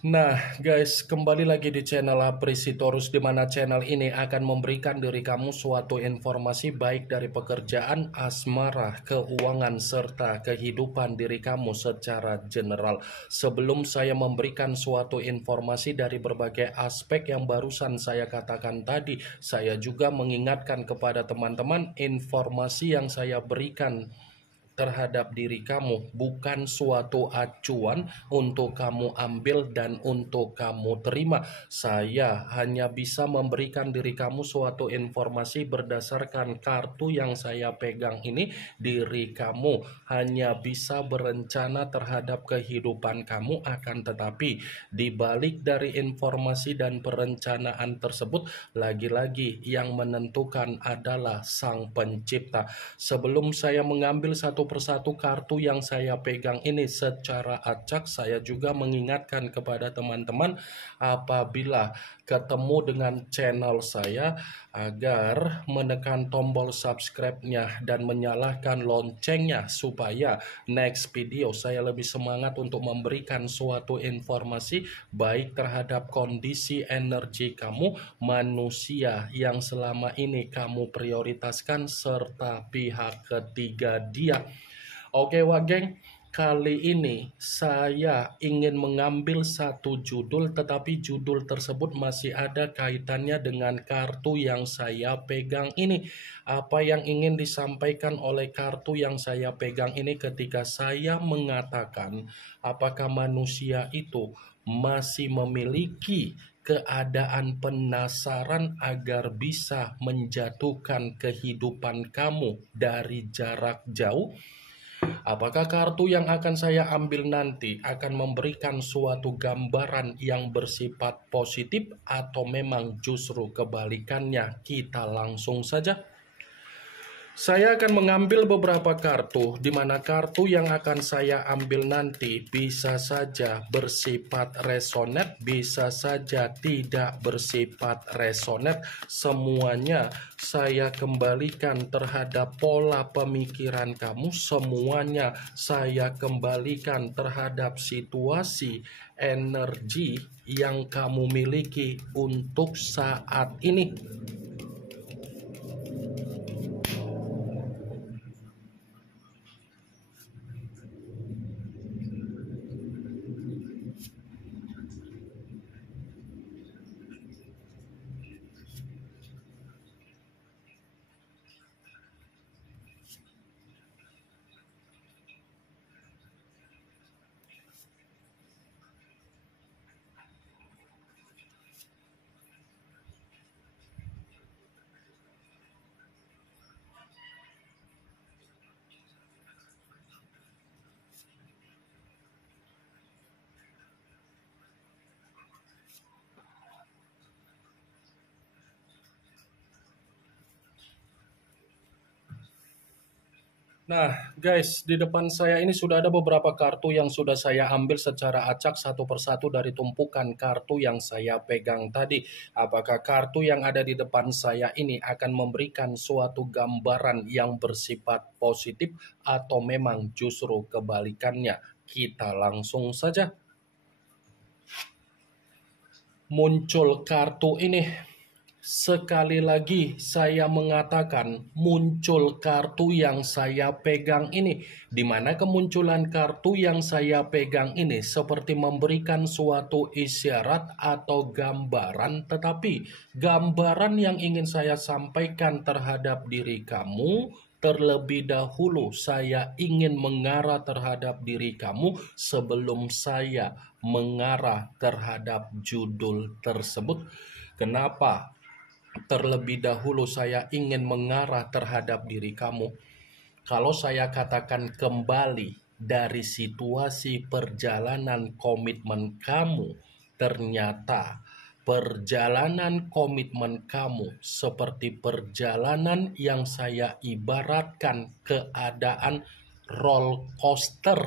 Nah, guys, kembali lagi di channel Aprisitorus, di mana channel ini akan memberikan diri kamu suatu informasi baik dari pekerjaan, asmara, keuangan, serta kehidupan diri kamu secara general. Sebelum saya memberikan suatu informasi dari berbagai aspek yang barusan saya katakan tadi, saya juga mengingatkan kepada teman-teman informasi yang saya berikan terhadap diri kamu bukan suatu acuan untuk kamu ambil dan untuk kamu terima. Saya hanya bisa memberikan diri kamu suatu informasi berdasarkan kartu yang saya pegang ini. Diri kamu hanya bisa berencana terhadap kehidupan kamu, akan tetapi di balik dari informasi dan perencanaan tersebut, lagi-lagi yang menentukan adalah Sang Pencipta. Sebelum saya mengambil satu persatu kartu yang saya pegang ini secara acak, saya juga mengingatkan kepada teman-teman apabila ketemu dengan channel saya agar menekan tombol subscribe-nya dan menyalakan loncengnya supaya next video saya lebih semangat untuk memberikan suatu informasi baik terhadap kondisi energi kamu, manusia yang selama ini kamu prioritaskan, serta pihak ketiga dia. Oke wah geng, kali ini saya ingin mengambil satu judul, tetapi judul tersebut masih ada kaitannya dengan kartu yang saya pegang ini. Apa yang ingin disampaikan oleh kartu yang saya pegang ini ketika saya mengatakan apakah manusia itu masih memiliki keadaan penasaran agar bisa menjatuhkan kehidupan kamu dari jarak jauh? Apakah kartu yang akan saya ambil nanti akan memberikan suatu gambaran yang bersifat positif atau memang justru kebalikannya? Kita langsung saja. Saya akan mengambil beberapa kartu, di mana kartu yang akan saya ambil nanti bisa saja bersifat resonate, bisa saja tidak bersifat resonate. Semuanya saya kembalikan terhadap pola pemikiran kamu, semuanya saya kembalikan terhadap situasi energi yang kamu miliki untuk saat ini. Nah, guys, di depan saya ini sudah ada beberapa kartu yang sudah saya ambil secara acak satu persatu dari tumpukan kartu yang saya pegang tadi. Apakah kartu yang ada di depan saya ini akan memberikan suatu gambaran yang bersifat positif atau memang justru kebalikannya? Kita langsung saja. Muncul kartu ini. Sekali lagi saya mengatakan muncul kartu yang saya pegang ini, di mana kemunculan kartu yang saya pegang ini seperti memberikan suatu isyarat atau gambaran, tetapi gambaran yang ingin saya sampaikan terhadap diri kamu, terlebih dahulu saya ingin mengarah terhadap diri kamu sebelum saya mengarah terhadap judul tersebut. Kenapa terlebih dahulu saya ingin mengarah terhadap diri kamu? Kalau saya katakan kembali dari situasi perjalanan komitmen kamu, ternyata perjalanan komitmen kamu seperti perjalanan yang saya ibaratkan keadaan roller coaster.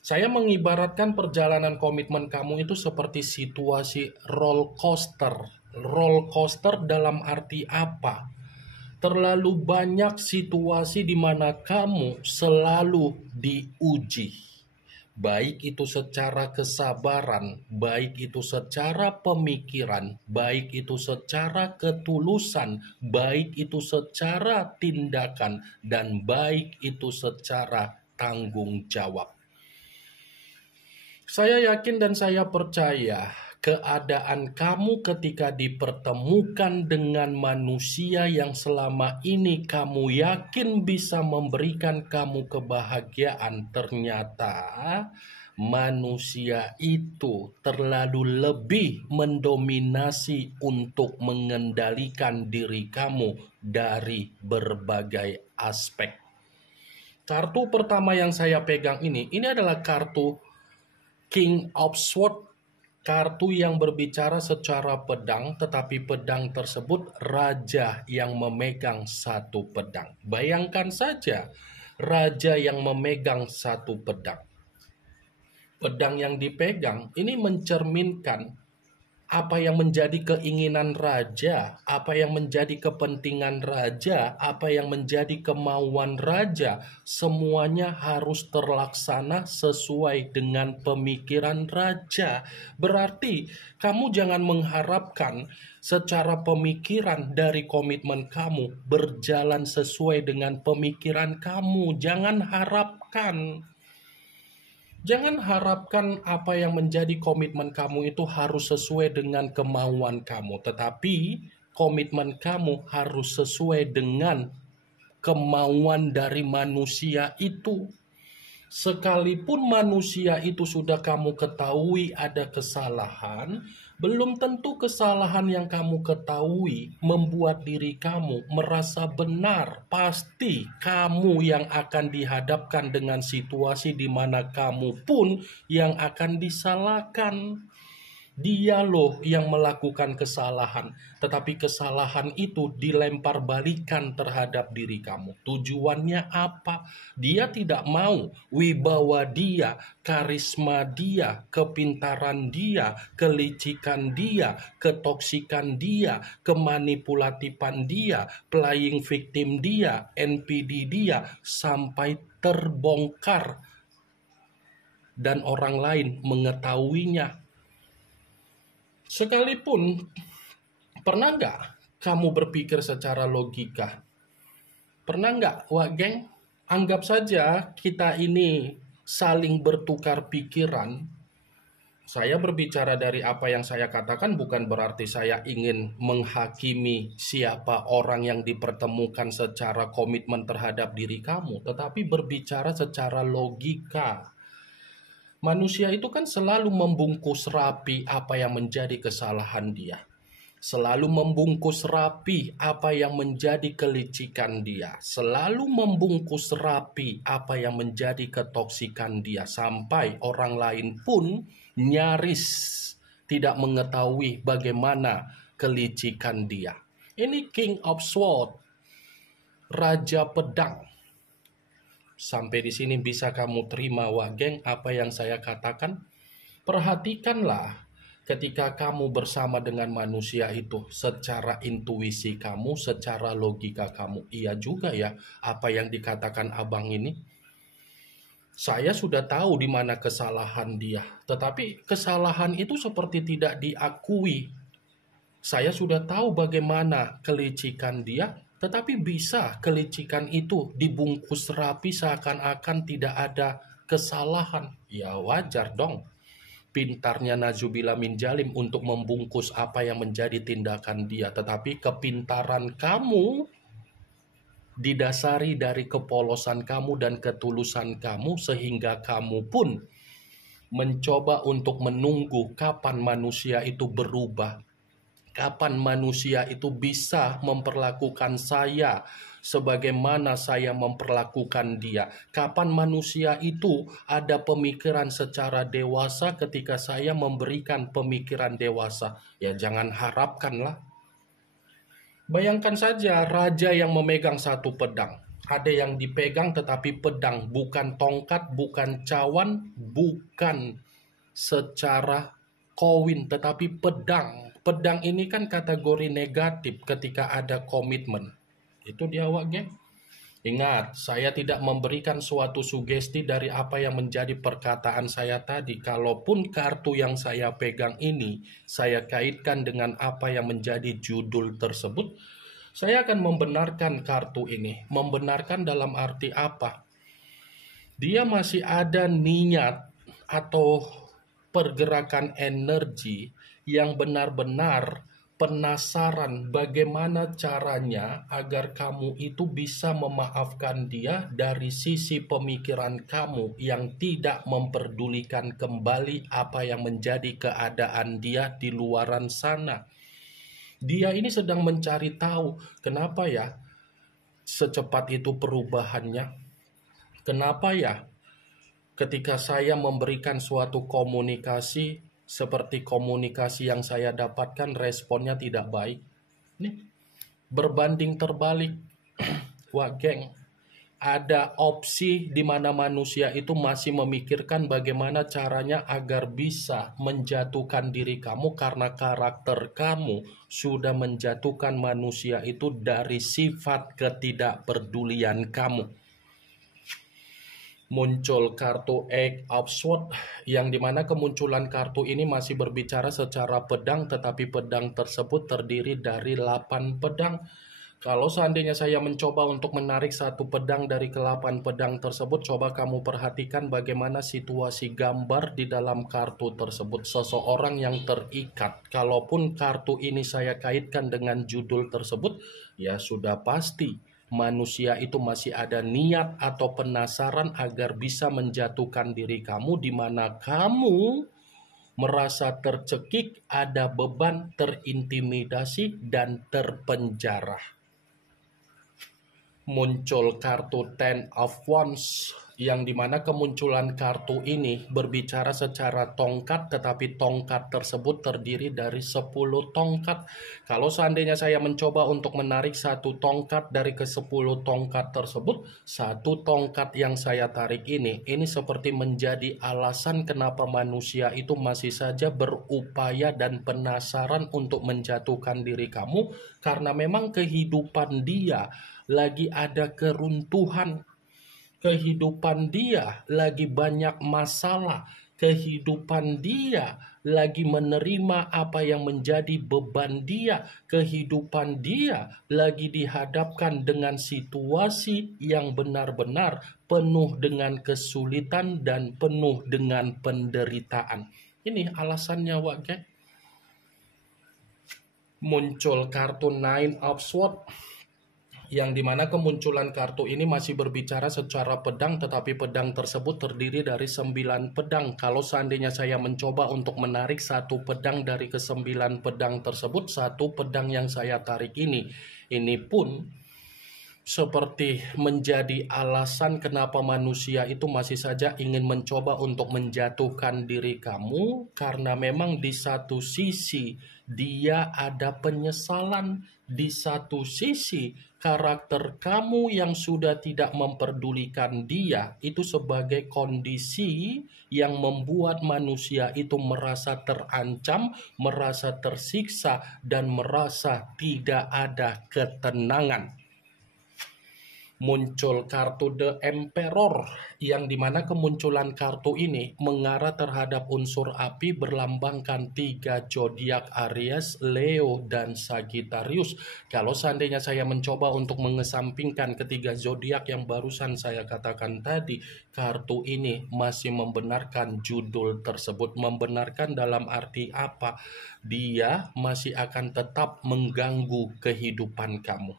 Saya mengibaratkan perjalanan komitmen kamu itu seperti situasi roller coaster. Roller coaster dalam arti apa? Terlalu banyak situasi di mana kamu selalu diuji. baik itu secara kesabaran, baik itu secara pemikiran, baik itu secara ketulusan, baik itu secara tindakan, dan baik itu secara tanggung jawab. Saya yakin dan saya percaya keadaan kamu ketika dipertemukan dengan manusia yang selama ini kamu yakin bisa memberikan kamu kebahagiaan, ternyata manusia itu terlalu lebih mendominasi untuk mengendalikan diri kamu dari berbagai aspek. Kartu pertama yang saya pegang ini adalah kartu King of Swords, kartu yang berbicara secara pedang, tetapi pedang tersebut raja yang memegang satu pedang. Bayangkan saja, raja yang memegang satu pedang. Pedang yang dipegang ini mencerminkan apa yang menjadi keinginan raja, apa yang menjadi kepentingan raja, apa yang menjadi kemauan raja, semuanya harus terlaksana sesuai dengan pemikiran raja. Berarti kamu jangan mengharapkan secara pemikiran dari komitmen kamu berjalan sesuai dengan pemikiran kamu. Jangan harapkan apa yang menjadi komitmen kamu itu harus sesuai dengan kemauan kamu, tetapi komitmen kamu harus sesuai dengan kemauan dari manusia itu. Sekalipun manusia itu sudah kamu ketahui ada kesalahan, belum tentu kesalahan yang kamu ketahui membuat diri kamu merasa benar. Pasti kamu yang akan dihadapkan dengan situasi di mana kamu pun yang akan disalahkan. Dia loh yang melakukan kesalahan, tetapi kesalahan itu dilempar balikan terhadap diri kamu. Tujuannya apa? Dia tidak mau wibawa dia, karisma dia, kepintaran dia, kelicikan dia, ketoksikan dia, kemanipulatifan dia, playing victim dia, NPD dia, sampai terbongkar dan orang lain mengetahuinya. Sekalipun, pernah nggak kamu berpikir secara logika? Pernah nggak, wah geng, anggap saja kita ini saling bertukar pikiran. Saya berbicara dari apa yang saya katakan bukan berarti saya ingin menghakimi siapa orang yang dipertemukan secara komitmen terhadap diri kamu, tetapi berbicara secara logika. Manusia itu kan selalu membungkus rapi apa yang menjadi kesalahan dia. Selalu membungkus rapi apa yang menjadi kelicikan dia. Selalu membungkus rapi apa yang menjadi ketoksikan dia. Sampai orang lain pun nyaris tidak mengetahui bagaimana kelicikan dia. Ini King of Swords, Raja Pedang. Sampai di sini bisa kamu terima, wah geng, apa yang saya katakan? Perhatikanlah ketika kamu bersama dengan manusia itu, secara intuisi kamu, secara logika kamu. Iya juga ya, apa yang dikatakan abang ini. Saya sudah tahu di mana kesalahan dia, tetapi kesalahan itu seperti tidak diakui. Saya sudah tahu bagaimana kelicikan dia, tetapi bisa kelicikan itu dibungkus rapi seakan-akan tidak ada kesalahan. Ya wajar dong. Pintarnya Nazubillah min Jalim untuk membungkus apa yang menjadi tindakan dia. Tetapi kepintaran kamu didasari dari kepolosan kamu dan ketulusan kamu, sehingga kamu pun mencoba untuk menunggu kapan manusia itu berubah. Kapan manusia itu bisa memperlakukan saya sebagaimana saya memperlakukan dia? Kapan manusia itu ada pemikiran secara dewasa ketika saya memberikan pemikiran dewasa? Ya jangan harapkanlah. Bayangkan saja raja yang memegang satu pedang. Ada yang dipegang tetapi pedang, bukan tongkat, bukan cawan, bukan secara koin, tetapi pedang. Pedang ini kan kategori negatif ketika ada komitmen. Itu dia wak geng. Ingat, saya tidak memberikan suatu sugesti dari apa yang menjadi perkataan saya tadi. Kalaupun kartu yang saya pegang ini, saya kaitkan dengan apa yang menjadi judul tersebut, saya akan membenarkan kartu ini. Membenarkan dalam arti apa? Dia masih ada niat atau pergerakan energi yang benar-benar penasaran bagaimana caranya agar kamu itu bisa memaafkan dia dari sisi pemikiran kamu yang tidak memperdulikan kembali apa yang menjadi keadaan dia di luaran sana. Dia ini sedang mencari tahu kenapa ya secepat itu perubahannya. Kenapa ya ketika saya memberikan suatu komunikasi seperti komunikasi yang saya dapatkan responnya tidak baik. Nih, berbanding terbalik. Wah, geng. Ada opsi di mana manusia itu masih memikirkan bagaimana caranya agar bisa menjatuhkan diri kamu karena karakter kamu sudah menjatuhkan manusia itu dari sifat ketidakpedulian kamu. Muncul kartu Eight of Swords yang dimana kemunculan kartu ini masih berbicara secara pedang, tetapi pedang tersebut terdiri dari 8 pedang. Kalau seandainya saya mencoba untuk menarik satu pedang dari ke-8 pedang tersebut, coba kamu perhatikan bagaimana situasi gambar di dalam kartu tersebut. Seseorang yang terikat. Kalaupun kartu ini saya kaitkan dengan judul tersebut, ya sudah pasti manusia itu masih ada niat atau penasaran agar bisa menjatuhkan diri kamu, di mana kamu merasa tercekik, ada beban, terintimidasi, dan terpenjara. Muncul kartu Ten of Wands yang dimana kemunculan kartu ini berbicara secara tongkat, tetapi tongkat tersebut terdiri dari 10 tongkat. Kalau seandainya saya mencoba untuk menarik satu tongkat dari ke-10 tongkat tersebut, satu tongkat yang saya tarik ini seperti menjadi alasan kenapa manusia itu masih saja berupaya dan penasaran untuk menjatuhkan diri kamu, karena memang kehidupan dia lagi ada keruntuhan. Kehidupan dia lagi banyak masalah. Kehidupan dia lagi menerima apa yang menjadi beban dia. Kehidupan dia lagi dihadapkan dengan situasi yang benar-benar penuh dengan kesulitan dan penuh dengan penderitaan. Ini alasannya, Wak. Muncul kartu Nine of Swords yang dimana kemunculan kartu ini masih berbicara secara pedang, tetapi pedang tersebut terdiri dari 9 pedang. Kalau seandainya saya mencoba untuk menarik satu pedang dari ke-9 pedang tersebut, satu pedang yang saya tarik ini pun seperti menjadi alasan kenapa manusia itu masih saja ingin mencoba untuk menjatuhkan diri kamu, karena memang di satu sisi dia ada penyesalan, di satu sisi karakter kamu yang sudah tidak memperdulikan dia itu sebagai kondisi yang membuat manusia itu merasa terancam, merasa tersiksa, dan merasa tidak ada ketenangan. Muncul kartu The Emperor yang dimana kemunculan kartu ini mengarah terhadap unsur api berlambangkan 3 zodiak Aries, Leo, dan Sagittarius. Kalau seandainya saya mencoba untuk mengesampingkan ketiga zodiak yang barusan saya katakan tadi, kartu ini masih membenarkan judul tersebut. Membenarkan dalam arti apa? Dia masih akan tetap mengganggu kehidupan kamu.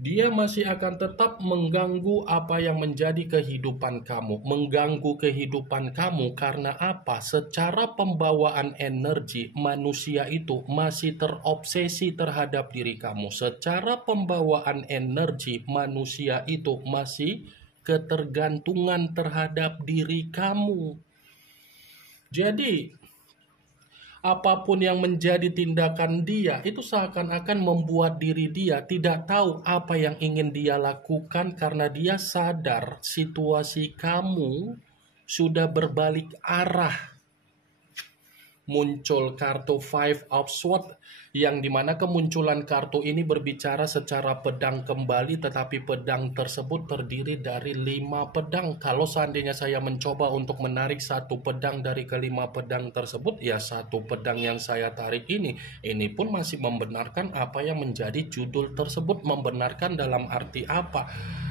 Dia masih akan tetap mengganggu apa yang menjadi kehidupan kamu. Mengganggu kehidupan kamu karena apa? Secara pembawaan energi, manusia itu masih terobsesi terhadap diri kamu. Secara pembawaan energi, manusia itu masih ketergantungan terhadap diri kamu. Jadi, apapun yang menjadi tindakan dia, itu seakan-akan membuat diri dia tidak tahu apa yang ingin dia lakukan karena dia sadar situasi kamu sudah berbalik arah. muncul kartu Five of Swords, yang dimana kemunculan kartu ini berbicara secara pedang kembali, tetapi pedang tersebut terdiri dari 5 pedang. Kalau seandainya saya mencoba untuk menarik satu pedang dari kelima pedang tersebut, ya satu pedang yang saya tarik ini pun masih membenarkan apa yang menjadi judul tersebut. Membenarkan dalam arti apa?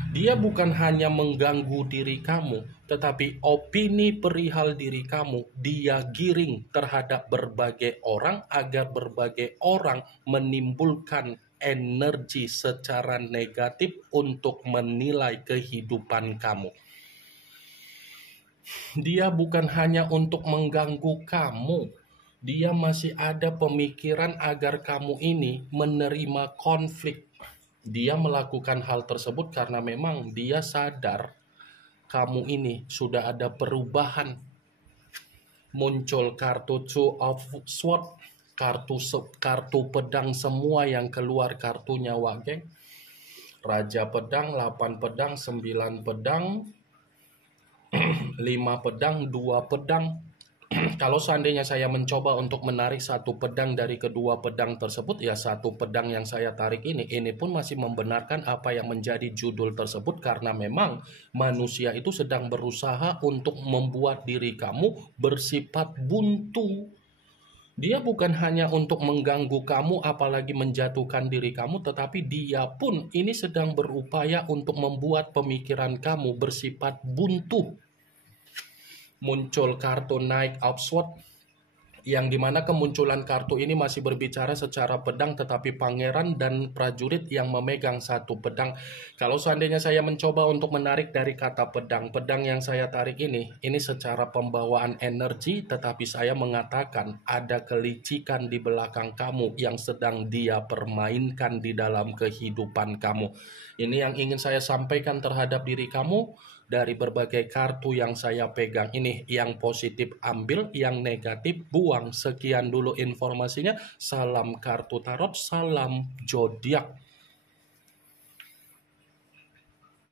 Dia bukan hanya mengganggu diri kamu, tetapi opini perihal diri kamu dia giring terhadap berbagai orang agar berbagai orang menimbulkan energi secara negatif untuk menilai kehidupan kamu. Dia bukan hanya untuk mengganggu kamu, dia masih ada pemikiran agar kamu ini menerima konflik. Dia melakukan hal tersebut karena memang dia sadar kamu ini sudah ada perubahan. Muncul kartu Two of Swords, kartu pedang semua yang keluar kartunya Wage. Raja pedang, 8 pedang, 9 pedang, 5 pedang, 2 pedang. Kalau seandainya saya mencoba untuk menarik satu pedang dari kedua pedang tersebut, ya satu pedang yang saya tarik ini pun masih membenarkan apa yang menjadi judul tersebut, karena memang manusia itu sedang berusaha untuk membuat diri kamu bersifat buntu. Dia bukan hanya untuk mengganggu kamu apalagi menjatuhkan diri kamu, tetapi dia pun ini sedang berupaya untuk membuat pemikiran kamu bersifat buntu. Muncul kartu Knight of Swords, yang dimana kemunculan kartu ini masih berbicara secara pedang, tetapi pangeran dan prajurit yang memegang satu pedang. Kalau seandainya saya mencoba untuk menarik dari kata pedang yang saya tarik ini secara pembawaan energi, tetapi saya mengatakan ada kelicikan di belakang kamu yang sedang dia permainkan di dalam kehidupan kamu. Ini yang ingin saya sampaikan terhadap diri kamu. Dari berbagai kartu yang saya pegang ini, yang positif ambil, yang negatif buang. Sekian dulu informasinya. Salam kartu tarot, salam zodiak.